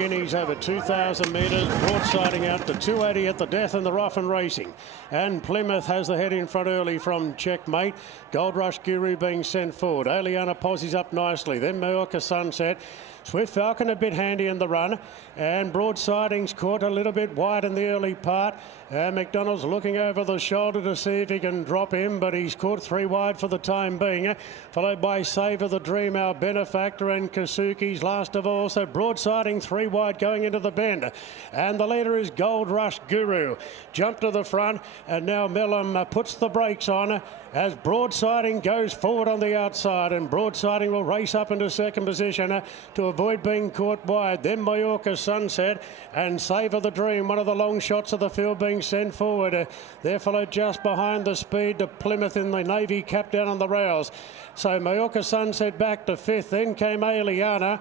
Guineas over 2,000 metres, Broadsiding out to 280 at the death in the rough and racing. And Plymouth has the head in front early from Checkmate. Gold Rush Guru being sent forward. Aliana posies up nicely. Then Mallorca Sunset. Swift Falcon a bit handy in the run, and Broadsiding's caught a little bit wide in the early part. McDonald's looking over the shoulder to see if he can drop him, but he's caught 3 wide for the time being, followed by Savour the Dream, our benefactor, and Kasuki's last of all. So Broadsiding 3 wide going into the bend, and the leader is Gold Rush Guru. Jump to the front, and now Mellum puts the brakes on as Broadsiding goes forward on the outside, and Broadsiding will race up into second position to avoid being caught wide. Then Mallorca Sunset and Savour the Dream, one of the long shots of the field, being sent forward. They're followed just behind the speed to Plymouth in the navy cap down on the rails. So Mallorca Sunset back to 5th, then came Aliana,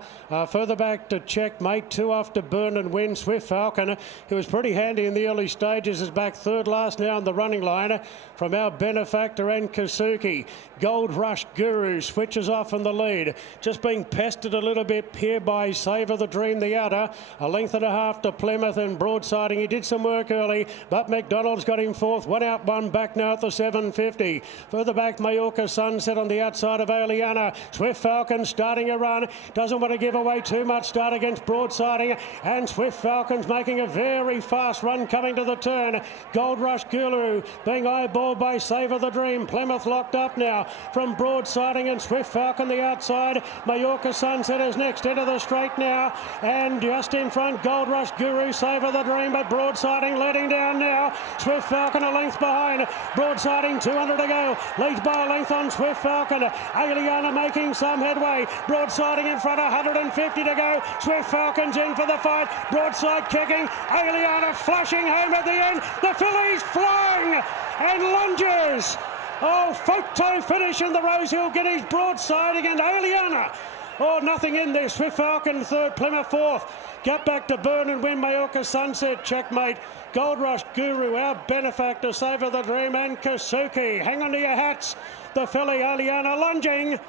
further back to Checkmate, 2 off to Burn and Win. Swift Falcon, who was pretty handy in the early stages, is back 3rd last now on the running line from our benefactor and Kasuki. Gold Rush Guru switches off in the lead, just being pestered a little bit here by Savour the Dream, the outer, a length and a half to Plymouth. And Broadsiding, he did some work early, but McDonald's got him 4th, 1 out, 1 back now at the 750. Further back, Mallorca Sunset on the outside of Aliana. Swift Falcon starting a run, doesn't want to give away too much start against Broadsiding, and Swift Falcon's making a very fast run coming to the turn. Gold Rush Guru being eyeballed by Savour the Dream. Plymouth locked up now from Broadsiding, and Swift Falcon the outside. Mallorca Sunset is next into the straight now, and just in front Gold Rush Guru, Savour the Dream, but Broadsiding letting down now. Swift Falcon a length behind. Broadsiding 200 to go, leads by a length on Swift Falcon. Aliana making some headway. Broadsiding in front, 150 to go. Swift Falcon's in for the fight. Broadside kicking. Aliana flashing home at the end. The fillies flying and lunges. Oh, photo finish in the Rosehill Guineas. Broadsiding and Aliana. Oh, nothing in there. Swift Falcon 3rd, Plymouth 4th. Get back to Burn and Win. Mallorca Sunset, Checkmate. Gold Rush Guru, our benefactor, Savour the Dream, and Kasuki. Hang on to your hats. The filly Aliana lunging.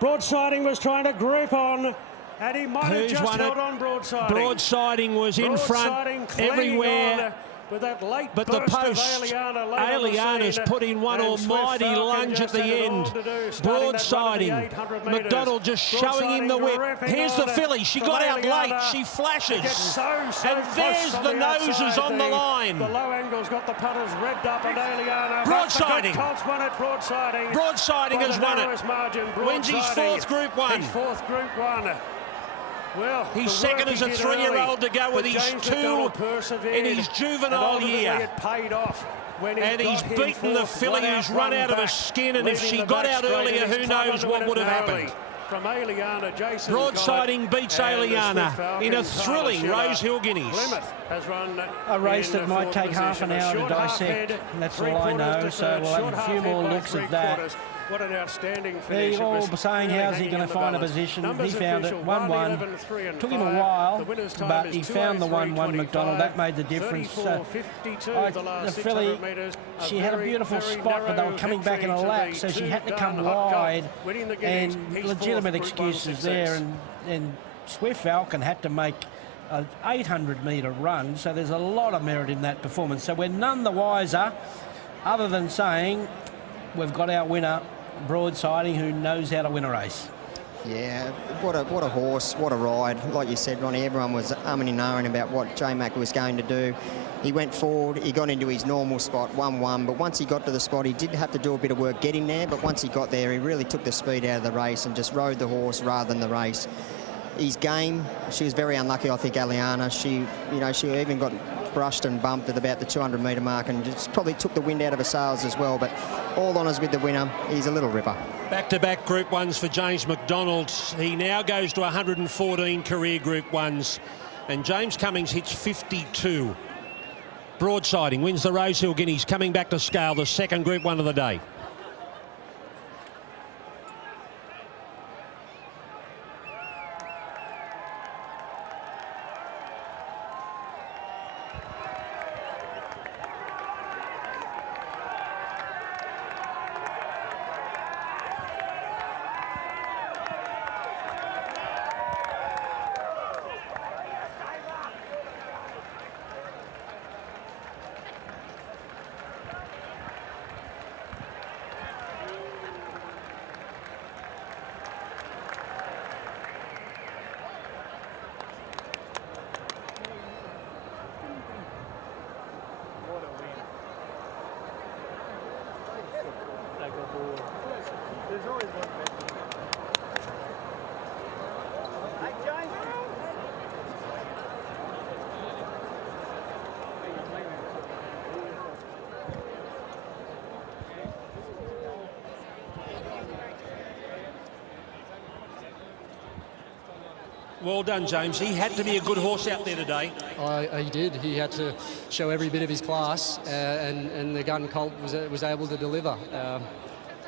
Broadsiding was trying to grip on, and he might have just held on Broadsiding. Broadsiding was in front everywhere. With that late but the post, Aliana's put in one almighty lunge at the end. Broadsiding, McDonald just showing him the whip. Here's the filly, she got out late, she flashes. And there's the noses on the line. The low angle's got the putters revved up, and Aliana. Broadsiding. Broadsiding has won it. Wins his 4th Group 1. His 4th Group 1. Well, he's second as a 3-year-old to go with his 2 in his juvenile year. And he's beaten the filly who's run out of her skin, and if she got out earlier, who knows what would have happened. Broadsiding beats Aliana in a thrilling Rosehill Guineas. A race that might take half an hour to dissect, and that's all I know, so we'll have a few more looks at that. What an outstanding finish. They're all saying how's he going to find a position. He found it 1-1. Took him a while, but he found the 1-1 McDonald. That made the difference. The filly, she had a beautiful spot, but they were coming back in a lap, so she had to come wide, and legitimate excuses there. And Swift Falcon had to make an 800-metre run, so there's a lot of merit in that performance. So we're none the wiser, other than saying we've got our winner, Broadsiding, who knows how to win a race. Yeah, what a horse, what a ride. Like you said, Ronnie, everyone was umming and ahhing about what J-Mac was going to do. He went forward, he got into his normal spot, 1-1, but once he got to the spot, he did have to do a bit of work getting there, but once he got there, he really took the speed out of the race and just rode the horse rather than the race. His game, she was very unlucky, I think, Aliana. She even got brushed and bumped at about the 200-metre mark and just probably took the wind out of her sails as well. But all honours with the winner. He's a little ripper. Back-to-back Group 1s for James McDonald. He now goes to 114 career Group 1s. And James Cummings hits 52. Broadsiding wins the Rosehill Guineas, coming back to scale, the 2nd Group 1 of the day. Well done, James. He had to be a good horse out there today. He did. He had to show every bit of his class, and the gun colt was able to deliver.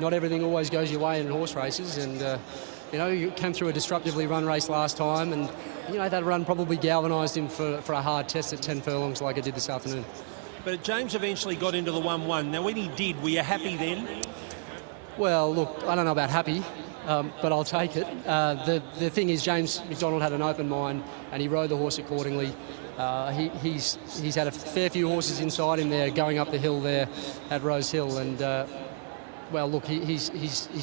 Not everything always goes your way in horse races, and you know, you came through a disruptively run race last time, and you know that run probably galvanised him for a hard test at 10 furlongs like it did this afternoon. But James eventually got into the 1-1. Now, when he did, were you happy then? Well, look, I don't know about happy, but I'll take it. The thing is, James McDonald had an open mind, and he rode the horse accordingly. He's had a fair few horses inside him there, going up the hill there at Rosehill, and well, look, he's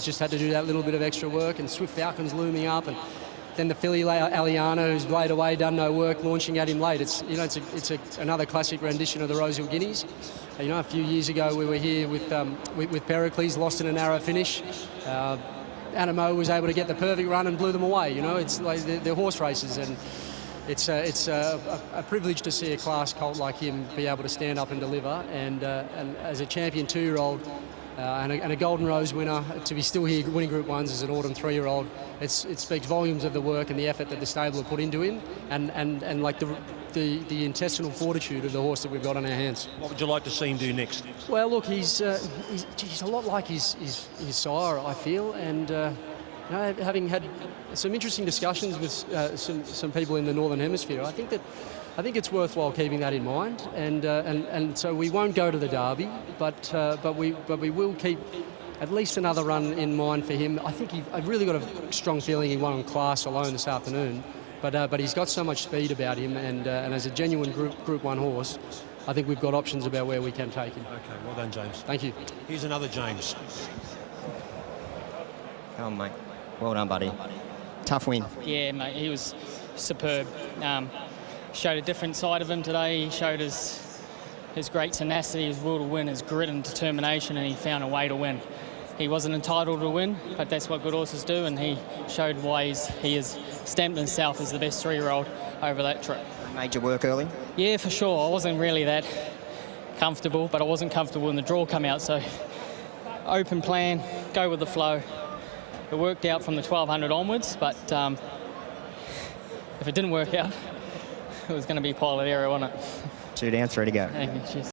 just had to do that little bit of extra work, and Swift Falcon's looming up, and then the filly Aliana, who's laid away, done no work, launching at him late. It's another classic rendition of the Rosehill Guineas. You know, a few years ago we were here with Pericles, lost in a narrow finish. Animo was able to get the perfect run and blew them away. You know, it's like they're horse races, and it's a privilege to see a class colt like him be able to stand up and deliver. And as a champion 2-year-old. And a Golden Rose winner, to be still here winning Group 1s as an autumn 3-year-old, it speaks volumes of the work and the effort that the stable have put into him, and like the intestinal fortitude of the horse that we've got on our hands. What would you like to see him do next? Well, look, he's a lot like his sire, I feel, and you know, having had some interesting discussions with some people in the Northern Hemisphere, I think it's worthwhile keeping that in mind, and so we won't go to the Derby, but we will keep at least another run in mind for him. I think I've really got a strong feeling he won on class alone this afternoon, but he's got so much speed about him, and as a genuine Group 1 horse, I think we've got options about where we can take him. Okay, well done, James. Thank you. Here's another James. Come on, mate. Well done, buddy. Tough win. Yeah, mate, he was superb. Showed a different side of him today. He showed his great tenacity, his will to win, his grit and determination, and he found a way to win. He wasn't entitled to win, but that's what good horses do, and he showed why he has stamped himself as the best 3-year-old over that trip. Made you work early? Yeah, for sure. I wasn't really that comfortable, but I wasn't comfortable when the draw come out, so open plan, go with the flow. It worked out from the 1200 onwards, but if it didn't work out, it was going to be a pile of error, wasn't it? 2 down, 3 to go. Thank you. Cheers.